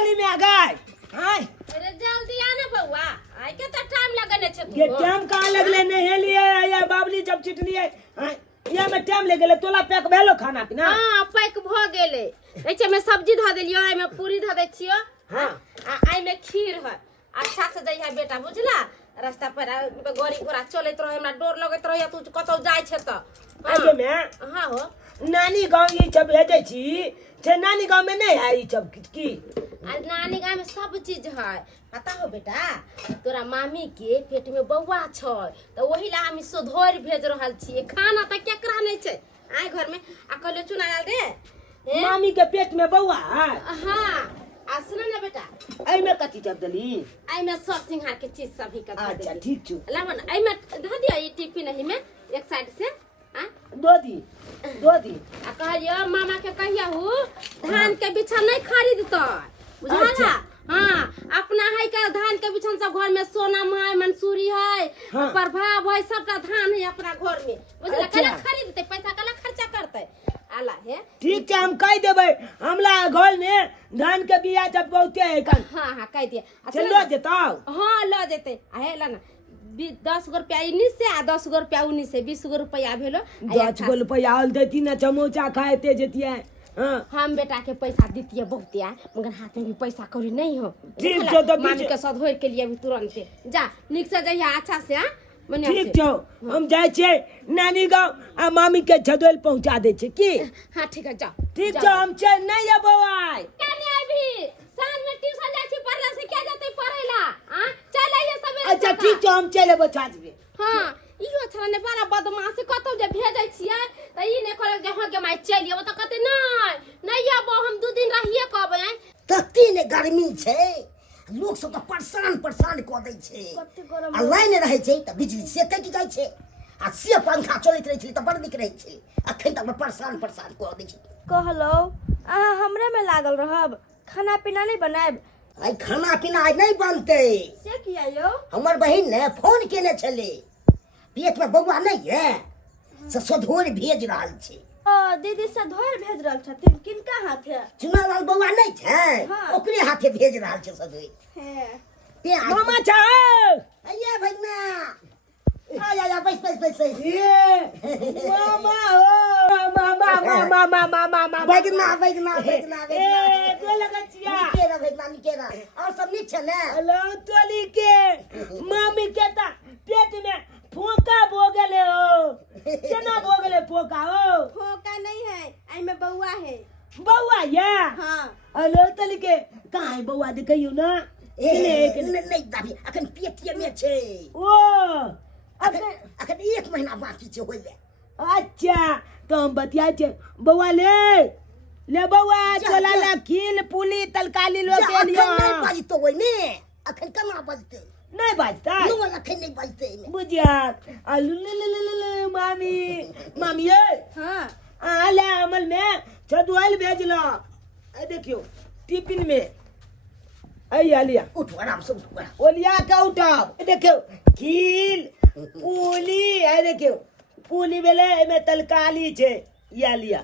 जल्दी में आ गए हाय अरे जल्दी आना बउआ आइ के त टाइम लगने छ ये टाइम कहाँ लगले नहीं लिए या बाबली जब चिटलिए हाय या में टाइम ले गेले तोला पैक भेलो खाना पीना हां पैक भ गेले एचे में सब्जी ध देलियो आइ में पूरी ध दे छियो हां आइ में खीर है अच्छा से जइहा बेटा बुझला रास्ता पर गाड़ी घोड़ा चलत रहे हमरा डर लगत रहे तू कतौ जाय छ त आगे में हां हो नानी गांव ये सब भेजे छी छे नानी गांव में नहीं है ये सब की नानी गांव में सब चीज है पता हो बेटा तोरा मामी के पेट में बौआ छ त वही ला हम सोधोर भेज रहल छी खाना त केकरा नहीं छै आइ घर में आ कहले चुना डाल रे मामी के पेट में बौआ है हां आ सुन ना बेटा आई में कथी जब दली आई में सब सिंहार के चीज सब ही कर अच्छा ठीक छु लावन आई में ध दिया ये टिफिन ही में एक साइड से हां दो दी आ कहलियो मामा के कहिया हु धान के बिछा नहीं खरीदतो बुझला हां अपना है का धान के बिछन सब घर में सोना है मंसूरी है प्रभाव है सबटा धान है अपना घर में बुझला कला खरीदते पैसा कला खर्चा करते आला है ठीक है हम कह देबे हमला घर में धान के बिया जब बहुते है कन हां कह दिए चलो देताओ हां लो देते आहे ला ना 10 गो रुपया 19 से आ 10 गो रुपया 19 से 20 गो रुपया भेलो 10 गो रुपया आल देती ना समोसा खाएते जतिए हम बेटा के पैसा दीतिए बहुते मगर हाथ में भी पैसा कौड़ी नहीं हो ठीक छो तो मामी के साथ होर के लिए भी तुरंत जा निक से जइया अच्छा से हां ठीक छो हम जाय छे नानी गांव आ मामी के छदोल पहुंचा दे छे की हां ठीक है जा ठीक छो हम चल नहीं अबो आय क्या नहीं आई भी सांझ में ट्यूशन जाय छी पढ़ला से क्या जाते पढ़ेला हां चल आइए सब अच्छा ठीक छो हम चले बचा देबे हां इहो छला ने बड़ा बदमाशी कतौ जे भेजै छियै त ई ने कहल जे हां के माय चलिए वो त कहते नहीं आबो हम 2 दिन रहिए कहबै तत्ती ने गर्मी छै लोग सब तो परेशान क दै छै आ लाइन रहै छै त बिजली से कटि जाइ छै आ से पंखा चलैत रहै छै त बड़ नीक रहै छै अखन तक परेशान क दै छै कहलो अहाँ हमरे में लागल रहब खाना पीना नहीं बनाएब आई खाना पीना आई नहीं बनतै से किया यो हमर बहिन ने फोन केने छले पेट में बौआ नहीं है से सधोर भेज रहल छै ओ दीदी से धोर भेज रहल छथिन किनका हाथे चुनालाल बौआ नहीं छै ओकरे हाथे भेज रहल छै सधोर है ते मामा छा आइए भैया आ बैस ये मामा हो मामा बैगना ए तो लगा छिया निकेरा और सब नीक छै ने हेलो तोली के मामी के ता पेट में फोका हो गेले हो केना हो गेले फोका हो फोका नहीं है आई में बउआ है बौआ ये हां हेलो तोली के कहां है बौआ देखियो ना नहीं दाबी अखन पेटिए में छै ओ अखन 1 महीना बाकी छै होइले अच्छा तो हम बतिया छे बौआ ले बौआ चला ला खील पुली तलकाली लो के लियो नहीं बजतो ओइ ने अखन केना बजते नहीं बजता नो अखन नहीं बजते बुझिया मामी ये हां आले अमल में छदुआल भेज लो ए देखियो टिफिन में आई आलिया उठ आराम से उठ ओलिया का उठाओ देखियो खील पुली ए देखियो पुली बेले में तलकाली छे या लिया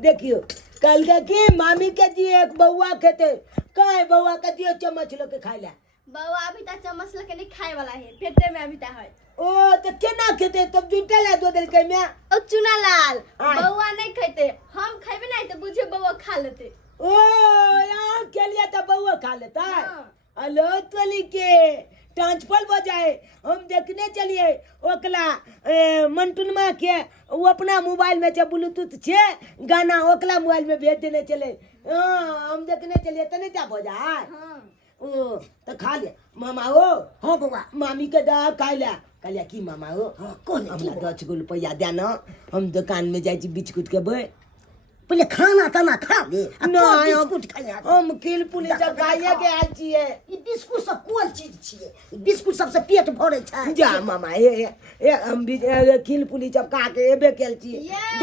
देखियो कल के मामी के जी एक बौआ खेते काहे बौआ के दियो चम्मच लो के खाइला बउआ अभी तक चम्मच लेके नहीं खाए वाला है पेटे में अभी तक है ओ तो केना खेते तब जुटे ला दो दिल के में ओ चुना लाल बउआ नहीं खाते हम खाइबे नहीं तो बुझे बउआ खा लेते ओ यहाँ के लिए तो बउआ खा लेता है हेलो तोली के ट्रांसफर बजाए हम देखने चलिए ओकला मंटुनमा के वो अपना मोबाइल में छे ब्लूटूथ छे गाना ओकला मोबाइल में भेज देने चले हम देखने चलिए तो नहीं जा बजाए ओ तो खा ले मामा हो हां बौआ मामी के दा खाइला कहलिया की मामा हो कोन हमरा 10 गो रुपया दे ना हम दुकान में जाई छी बिस्कुट के बे पहले खाना ताना खा ले नहीं बिस्कुट खाया हम किल पुलिस खाइए के आल छिए ई बिस्कुट सब कोन चीज छिए बिस्कुट सबसे पेट भरे छै जा मामा ए हम भी किल पुलिस का के एबे केल छी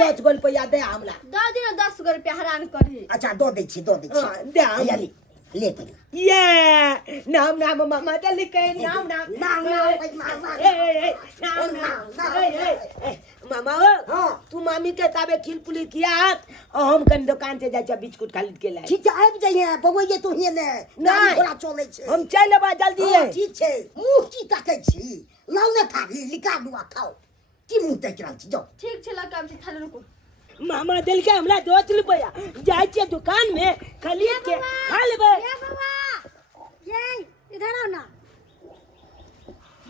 10 गो रुपया दे हमरा दो दिन 10 गो रुपया हरान करही अच्छा दो दै छी दे यानी ले पहले ये नाम मामा दे लिखे नाम नाम मामा हो हाँ। तू मामी के ताबे खिल पुली किया और हम कन दुकान से जाय बिस्कुट खरीद के लाए ठीक छै आबि जाइए बबुआ ये तो हिए ने नहीं। थोड़ा चले छै हम चल लेबा जल्दी हाँ, ठीक छै मुंह की ताकै छी लाउ ने थारी लिका दुआ खाओ की मुंह ताकि रहल छी जाओ ठीक छै लगा छी थाले रुकू मामा दिल के हमरा 2 रुपया जाय छियै दुकान में खरीद के खा लेबै ये बउआ ये इधर आओ ना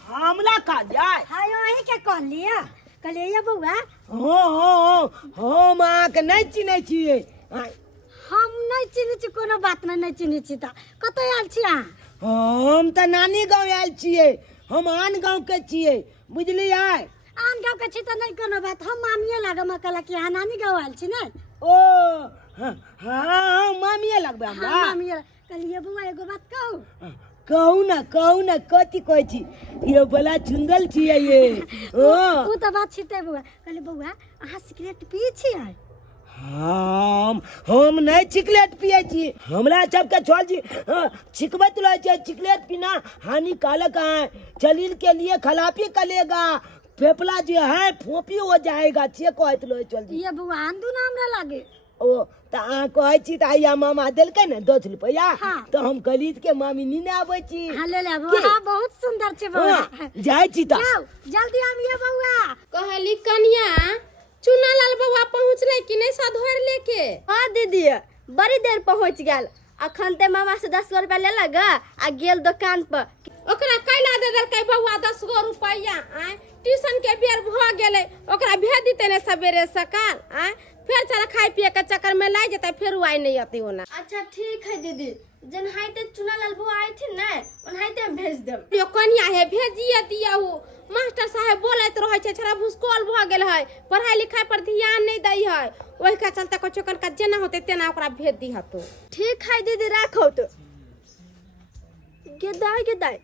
हमला का जाय हाँ यही के कह लिया कहलिए ये बउआ हम अहाँके नहीं चिन्है छियै हम नहीं चिन्ह छी कोनो बात नहीं चिन्ह छी त कतय आयल छी अहाँ हम तऽ नानी गाँव आयल छियै हम आन गाँव के छियै बुझलियै आन गाँव के छी त नहीं कोनो बात हम मामिए लागम कहला कि अहाँ नानी गाँव आयल छी नहीं ओ हाँ मामिए लगबै हमरा हाँ मामिए कहलिए बउआ एगो बात कहू ना कथी कहै छी ये बला चुंदल छियै ये कहू त बात छिते बउआ कहलिए बउआ अहाँ सिगरेट पियै छियै हम नहीं चिकलेट पिए छी हमरा सबके छोड़ जी चिकबत लो छै चिकलेट पीना हानिकारक है शरीर के लिए खराबी करेगा फेफड़ा जो है फोपी हो जाएगा से कहत लो चल जी ये बउआ आंदू ना हमरा लागे ओ त अहाँ कहै छी त आइया मामा देलकै ने 10 रुपया हाँ। तो हम खरीद के मामी नीने आबै छी हाँ ले ले बउआ बहुत सुंदर छै बउआ हाँ, जाय छी त जाओ जल्दी आबिए बउआ कहली कनिया चुना लाल बउआ पहुँचले कि नहीं सधोर लेके हाँ दीदी बड़ी देर पहुंच गेल अखन ते मामा से 10 रुपया ले लगा आ गेल दुकान पर ओकरा कैला दे देलकै बउआ 10 रुपया आय ट्यूशन के बेर भ गेलै ओकरा भेज दिते ने सवेरे सकाल आय फिर सारा खाए पिए के चक्कर में लाग जतै फिर आइ नहीं अति ओना अच्छा ठीक है दीदी जन हाइते चुना लाल बुआ आई थी ना उनहाइते भेज देब यो कनिया है भेजिए दियहु मास्टर साहब बोलैत रहै छै छोरा भूसकोल भ गेल है पढ़ाई लिखाई पर ध्यान नहीं दै है ओहि के चलते कुछ का जेना होते तेना ओकरा भेज दी हतो ठीक है दीदी राखो तो गेदाय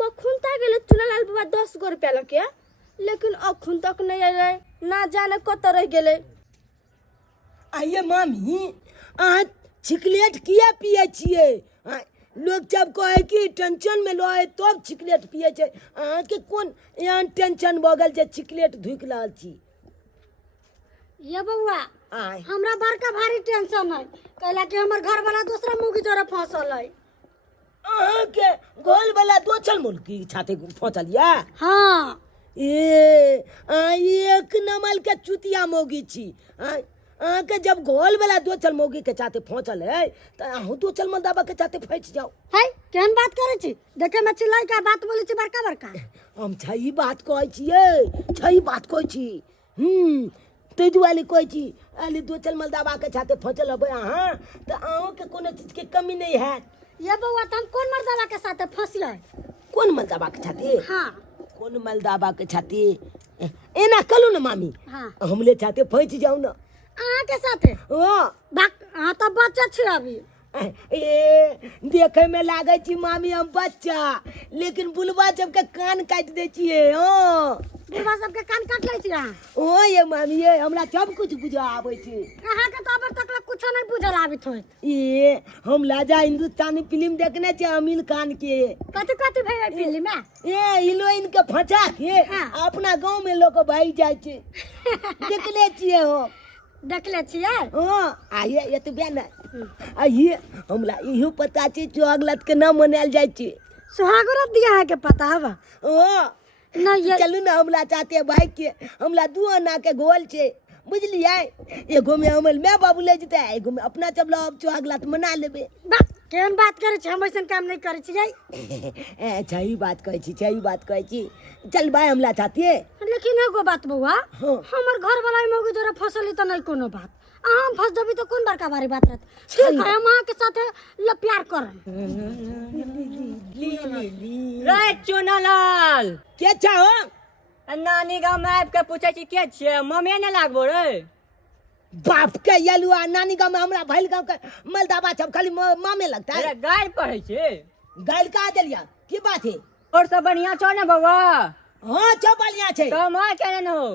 कखुन तक गेले चुना लाल बुआ 10 रुपया लके लेकिन अखुन तक नहीं आले ना जाने कत रह गेले आइए मामी अहाँ चिकलेट किया पिए छियै लोग जब कहे कि टेंशन में रहे तब चिकलेट पिए छै अहाँ के कोन एहन टेंशन भ गेल जे चिकलेट धुक रहल छी ये बउआ आय हमरा बड़का भारी टेंशन है कहला कि हमर घर वाला दूसरा मुगी जोरे फंसल है अहाँ के गोल वाला दोचल मुल्की छाते फंसल या हाँ एक नमल के चुतिया मोगी छी अहाँ के जब गोल वाला दोचल मोगी के छाते फंसल है त अहूँ दोचल मलदाबा के छाते फंस जाओ है केहन बात करे छी देखे में चिल्लाई का बात बोले छी बड़का बड़का हम सही बात कहै छियै सही बात कहै छी तै दुआरे कहै छी अली दोचल मलदाबा के छाते फंसल हबै अहाँ त अहूँ के कोनो चीज के कमी नहीं है ये बउआ तुम कौन मर्दावा के साथ फंसिए कौन मलदाबा के छाते हाँ कौन मलदाबा के छाते एना कलू ना मामी हाँ हमले छाते फंस जाऊ ना अहाँ के साथे ओ हाँ तो बच्चा छी अभी देखे में लागे छी मामी हम बच्चा लेकिन बुलबा सबके कान काट दे छियै बुढ़वा सबके कान काट लै छी अहाँ ओ ये मामी ये हमरा सब कुछ बुझा आबै छै अहाँ के तो अब तक कुछ नहीं बुझल आबित होय हम लाजा हिंदुस्तानी फिल्म देखने छी अमीर खान के कथि कथि भय फिल्म में हीरोइन के फंसा के हाँ। अपना गांव में लोग भाई जाय छै देखले छियै हो देखले छियै आइए ये तो बयान आइए हमरा इहो पता छै चोगलत के नाम मनायल जाय छै सुहागरात दिया है के पता है नहीं ये चलू ना हमला चाहते भाई के हमला 2 आना के गोल छै बुझलियै एगो में हमर माय बाबू ले जेतै एगो में अपना चबला चोगलत मना लेबे केहन बात करे छी हम ऐसन काम नहीं करे छियै सही बात कहै छी सही बात कहै छी चल भाई हमला चाहते लेकिन एगो बात बउआ हाँ। हमर घर वाला मौगी जोरे फसली तो नहीं कोनो बात अहाँ फंस जबी तो कौन बड़का भारी बात रहत ठीक है हम अहाँ के साथे प्यार करम रे चुनालाल के चाहो नानी गाँव में आबि के पूछे छी के छियै मम्मी ने लागबो रे बाप के यलुआ नानी गाँव में हमरा भैल गाँव के मलदाबा सब खाली मामे लगता अरे है गाय पढ़े छी गाइल का देलिया की बात है और सब बढ़िया छौ ने बउआ हाँ सब बढ़िया छै कमा केने हो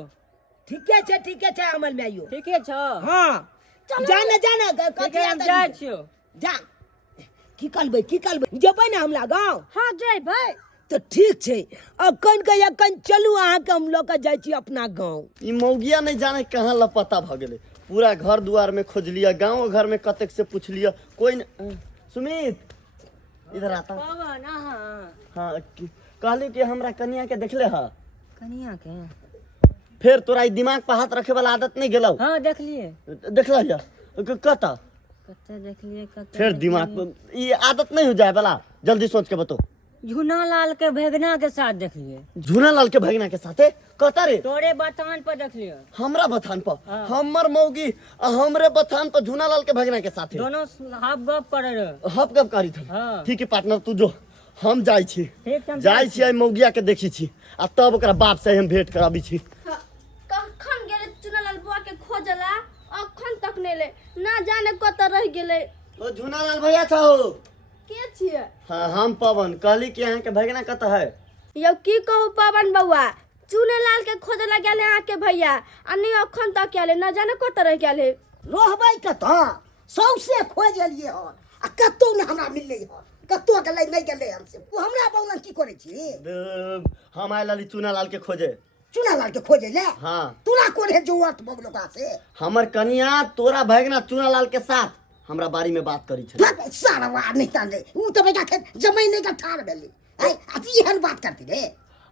ठीके छै हमर में आइयो ठीके छौ हाँ जाना ठीके हम जाइ छियो जा की करबै जेबै ना हमला गाँव हाँ जइबै तो ठीक छे अखन के अखन चलू अहाँ के हम लोग के जाय छी अपना गांव। ई मौगिया नहीं जाने कहाँ लापता भ गेले। पूरा घर दुआर में खोज लिया, गांव घर में कतेक से पूछ लिया, कोई न... सुमित इधर आता। पवन हाँ कहली कि हमरा कन्या के देखले ह कनिया के फिर तोरा ई दिमाग पर हाथ रखे वाला आदत नहीं गेलौ। हाँ देख लिए देखला या कता कते देख लिए कते फिर दिमाग पर ये आदत नहीं हो जाए वाला। जल्दी सोच के बतो। झूना लाल के भेगना के साथ देख लिए। झूना लाल के भगना के साथे कता रे तोरे बथान पर देख लिए। हमरा बथान पर हाँ। हमर मौगी हमरे बथान पर झूना लाल के भगना के साथे दोनों हाफ गप करे रहे। हप गप करी थे। हाँ। ठीक है पार्टनर तू जो हम जाई छी, ठीक छै, हम जाई छी मौगिया के देखी छी आ तब ओकरा बाप से हम भेंट कराबी छी। कखन गेले चुनालाल बुआ के खोजला अखन तक नहीं ले, ना जाने कत रह गेले। ओ झूना लाल भैया छहो। के छिए? हाँ हम पवन कहली कि यहाँ के भगना कत है। यौ की कहू पवन बउआ, चुनालाल के खोजला गेले अहाँ के भैया आ नहीं अखन तक गेले, ना जाने कत रह गेले। रहबै कतऽ सौसे खोज एलियै हन आ कतौ ने हमरा मिललै हन, कतौ गेलै नहीं गेलै हमसे। तू हमरा बौलन की करे छी? हम आयल रही चूना लाल के खोजे। चुना लाल के खोजे ले? हाँ तोरा कोन है जरूरत बगलो का से? हमर कनिया तोरा भगना चूना लाल के साथ हमरा बारी में बात करी छे। सारा वार नहीं तान ऊ तो बेटा के जमीन नहीं का ठाड़ भेली है अति एहन बात करती रे।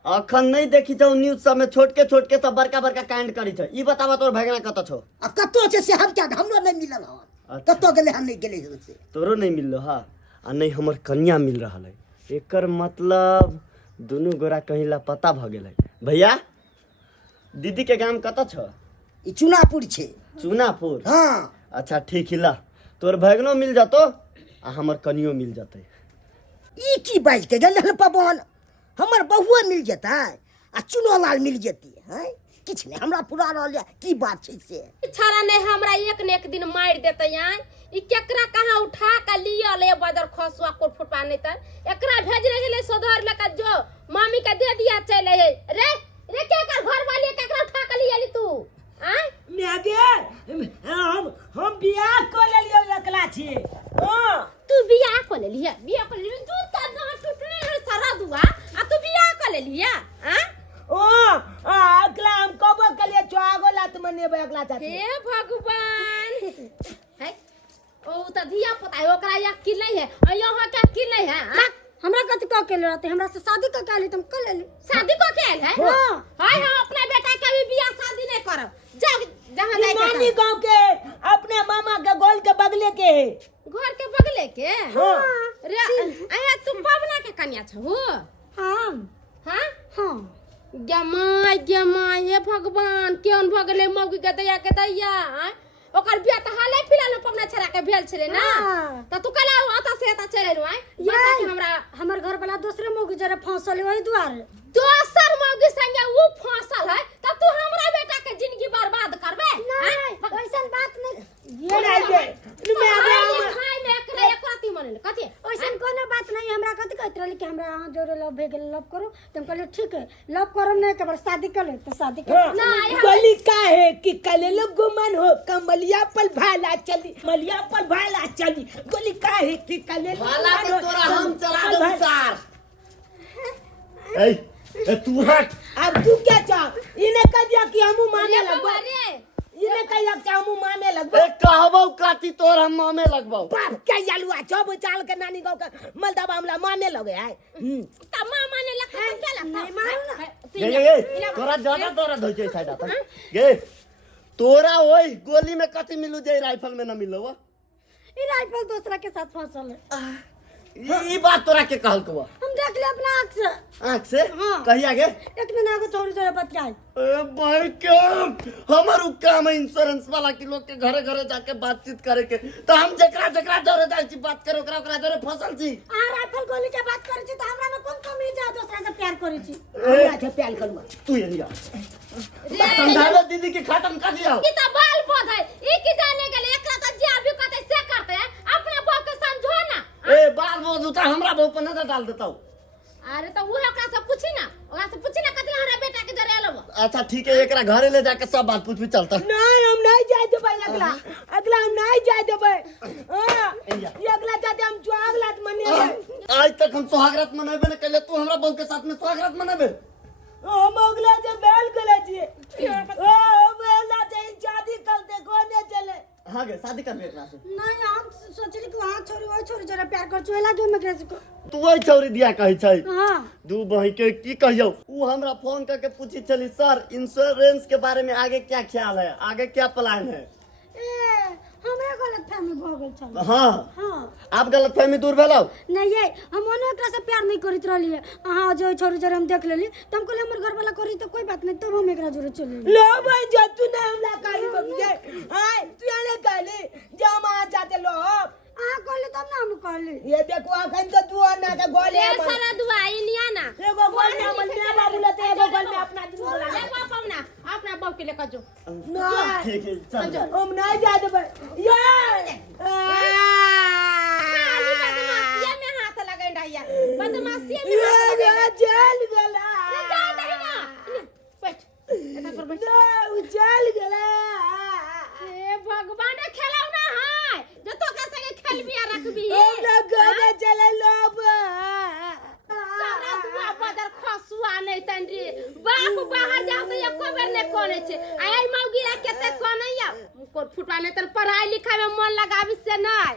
अखन नहीं देखी छौ न्यूज सब में छोटके सब बड़का बड़का कांड करी छे। ई बतावा तोर भगना कत छौ? अब कतो छे से हम क्या हमरो नहीं मिलल हन। अच्छा। कतो गेले हम नहीं गेले से। तोरो नहीं मिललो हा आ नहीं हमर कन्या मिल रहा है। एकर मतलब दोनों गोरा कहीं लापता भ गेलै। भैया दीदी के गांव कत छ? ई चुनापुर छे। चुनापुर? हाँ अच्छा ठीक हिला, तोर भगनो मिल जातो आ हमर कनियो मिल जाते। ई की बाज के गेले हन पवन, हमर बहुआ मिल जेतै आ चुनो लाल मिल जेती है। किछ नहीं हमरा पूरा रहल की बात छै से। छाड़ा नहीं हमरा एक न एक दिन मार देते यहाँ। ई केकरा कहाँ उठा के लिया ले बदर खसुआ कोट फुटवा नहीं त एकरा भेज रहे ले सोधर लेकर जो मामी के दे दिया चले है। रे रे के कर घर वाली केकरा उठा के लिया ली तू? हां मैगे हम बियाह कर लेलियो एकला छी। हां तू बियाह कर ले लिया, बियाह कर ले तू त ना टूटले है सारा दुआ आ तू बियाह कर ले लिया। हां ओ अगला हम कब कलिए चुआगो लात मनेबे अगला चाची। हे भगवान है ओ त दिया पता है ओकरा या किल नहीं है और यहाँ का किल नहीं है। हां हमरा कथि क के ले रहते, हमरा से शादी क के ले तुम कर ले। शादी को कैल है? हाय हम अपना बेटा के भी बियाह शादी नहीं करब। जा जहां जाए मानी गांव के अपने मामा के गोल के बगले के है। घर के बगले के। हाँ। रे आया तुम पवना के कन्या छहो? हां हां हां गमाय हे भगवान केन भगले मौगी के दैया के दैया। ओकर बियाह त हाले फिलहाल पवना छरा के भेल छले ना। त तू कला आता से आता चले नु आय ये हमरा हमर घर वाला दूसरे मौगी जरा फंसल वही द्वार। दोसर मौगी संगे उ फंसल है त तू हमरा बेटा के जिंदगी बर्बाद करबे? नहीं ऐसन बात नहीं, ये नहीं मैं खाई में एकरा एक राती मन कथि ऐसन कोनो बात नहीं। हमरा कथि कहत रहली कि हमरा अहाँ जोरे लव भे गेल, लव करो। तुम कहले ठीक है लव करो, नहीं कबर शादी कर ले तो शादी कर। गली का है कि कले लोग गुमन हो कमलिया पर भाला चली, मलिया पर भाला चली। गली का है कि कले भाला पर तोरा हम चला दो सार। ए तू हट। अब तू क्या चाह? इने कह दिया कि हमू माने लगबो। अरे इने कह दिया कि हमू माने लगबो। ए कहबो काटी तोर हम मामे लगबो। बाप क्या यालुआ चौब चाल के नानी गांव का मलदा मामला माने लगे है। त मामा ने लखा क्या लखा नहीं मारू ना गे तोरा ज्यादा दर्द होय छै साइड आता गे तोरा ओई गोली में कथि मिलू जे राइफल में न मिलो। ई राइफल दूसरा के साथ फंसल है। ई बात तोरा के कहल को? हम देख ले अपना आँख से। आँख से? हाँ। कहिया गे? एक दिन आगे छोड़ी जोरे बतियाई। ए भाई क्या हमर उ काम है इंश्योरेंस वाला कि लोग के घरे घरे जाके बातचीत करे के। तो हम जकरा जकरा जोरे जाय छी बात करे ओकरा ओकरा जोरे फसल छी। आ राइफल गोली के बात करे छी त हमरा में कोन कमी जा दूसरा से प्यार करे छी। हमरा से प्यार करूआ तू ये लिया समझावे दीदी के खत्म कर दिया। ई त बाल पौध है ई की जाने गेले एकरा त जे अभी कहते से करते अपने बाप के समझो ना। ए बाल बोझ हमरा बहु पर नजर डाल देता हूं। अरे तो वो ओकरा से पूछी ना कतला हमरा बेटा के जरे लब। अच्छा ठीक है एकरा घरे ले जाके सब बात पूछ भी चलता। नहीं हम नहीं जाए देबे अगला अगला हम नहीं जाए देबे। हां ये अगला चाहते हम चुआगला मने आज तक हम सुहागरात मनाबे न कैले, तू हमरा बहू के साथ में सुहागरात मनाबे? हम अगला जे बैल गले छिए ओ बेला ते शादी करते कोने चले। हाँ गे शादी करबे एकरा से? नहीं हम सोचली कि वहाँ छोरी वही छोरी जरा प्यार कर चुएला दो में कैसे तू वही छौरी दिया कहै छै? हाँ दू बही के की कहियो? ऊ हमरा फोन करके पूछी चली सर इंश्योरेंस के बारे में आगे क्या ख्याल है, आगे क्या प्लान है? ए हमरे गलत फहमी भ गेल छल। हाँ हाँ आप गलत फहमी दूर भेलौ? नहीं ये हम ओने एकरा से प्यार नहीं करित रहलिए। अहाँ जो छोरी जरा हम देख लेली त हम कहले हमर घर वाला करी तो कोई बात नहीं, तब हम एकरा जोरे चले। लो भाई जो तू ने हमला काली बबिए हाय तू आले काली जा मा जाते लो अहाँ कहले तब ना हम कहले। ये देखो अखन तो तू ना के गोले ए सारा दुआई लिया ना एगो गोल में हमर मैं बाबू लेते एगो गोल में अपना दिन बोला ले बाप अपना अपना बाप के लेकर जो ना ठीक है चल। हम नहीं जा देबे ये खाली बदमाशिया में हाथ लगाई रहिया, बदमाशिया में हाथ लगाई। ये चल गला जा दही ना बैठ एटा पर बैठ। ना चल गला ए भगवान खेलाऊ ना है जो तो के संगे खेलबी आ रखबी। हम ना गाना चले लोब सारा दुआ बदर खसुआ नहीं तंडी बाप बाहर जाओ तो एको बेर ने कोने छे आई मौगी रा केते कोनैया मुकोर फुटवा नहीं तर पढ़ाई लिखाई में मन लगाबी से नहीं।